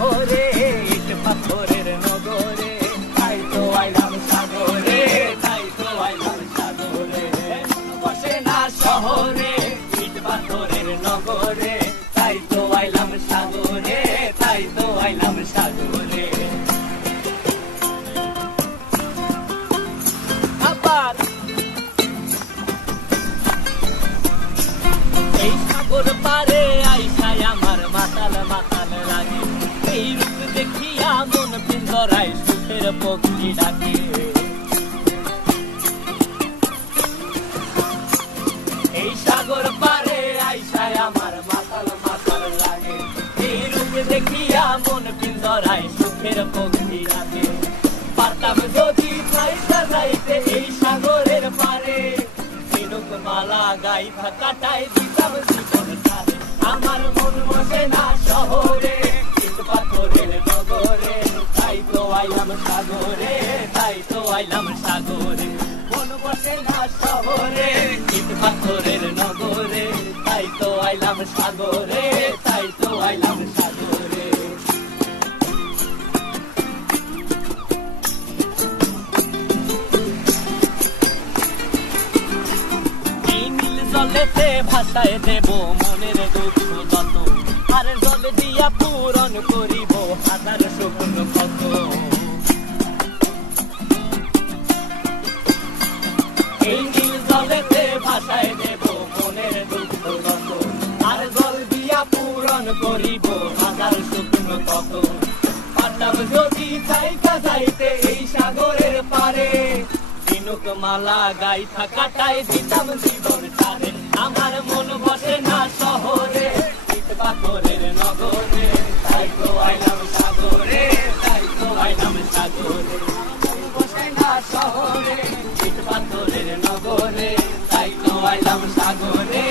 শহরে ইট পাথরের নগরে, তাই তো আইলাম সাগরে, তাই তো আইলাম সাগরে। বসে না শহরে ইট পাথরের নগরে, তাই তো আইলাম সাগরে, তাই তো আইলাম সাগরে। আবার এই সাগর পারে আইসায় আমার মাতাল মাতাল লাগে, এই রূপ দেখিয়া মন পিঞ্জরায় সুখের পক্ষী ডাকে। এই সাগর পারে আইসায় আমার মাতাল মাতাল লাগে, এই রূপ দেখিয়া মন পিঞ্জরায় সুখের পক্ষী ডাকে। পারতাম যদি যাইতে যাইতে এই সাগরের পারে, মালা গাইথা কাটাই দিতাম জীবন তারে। আমার মন বসে না শহরে ইট পাথরের নগরে, তাই তো আইলাম সাগরে, তাই তো আইলাম সাগরে। মন বসে না শহরে ইট পাথরের নগরে, তাই তো আইলাম সাগরে, তাই তো আইলাম সাগরে। জলেতে ভাসায় দেব মনের দুঃখ যত, আর জল দিয়া পূরণ করিব হাজার স্বপ্ন কত। এই নীল জলেতে ভাসায় দেব মনের দুঃখ যত, আর জল দিয়া পূরণ করিব হাজার স্বপ্ন কত। পারতাম যদি যাইতে যাইতে এই সাগরের পারে, মালা গাইথা কাটাই দিতাম জীবন তারে। আমার মন বসে না শহরে ইট পাথরের নগরে, তাই তো আইলাম সাগরে, তাই তো আইলাম সাগরে। মন বসে না শহরে ইট পাথরের নগরে, তাই তো আইলাম সাগরে।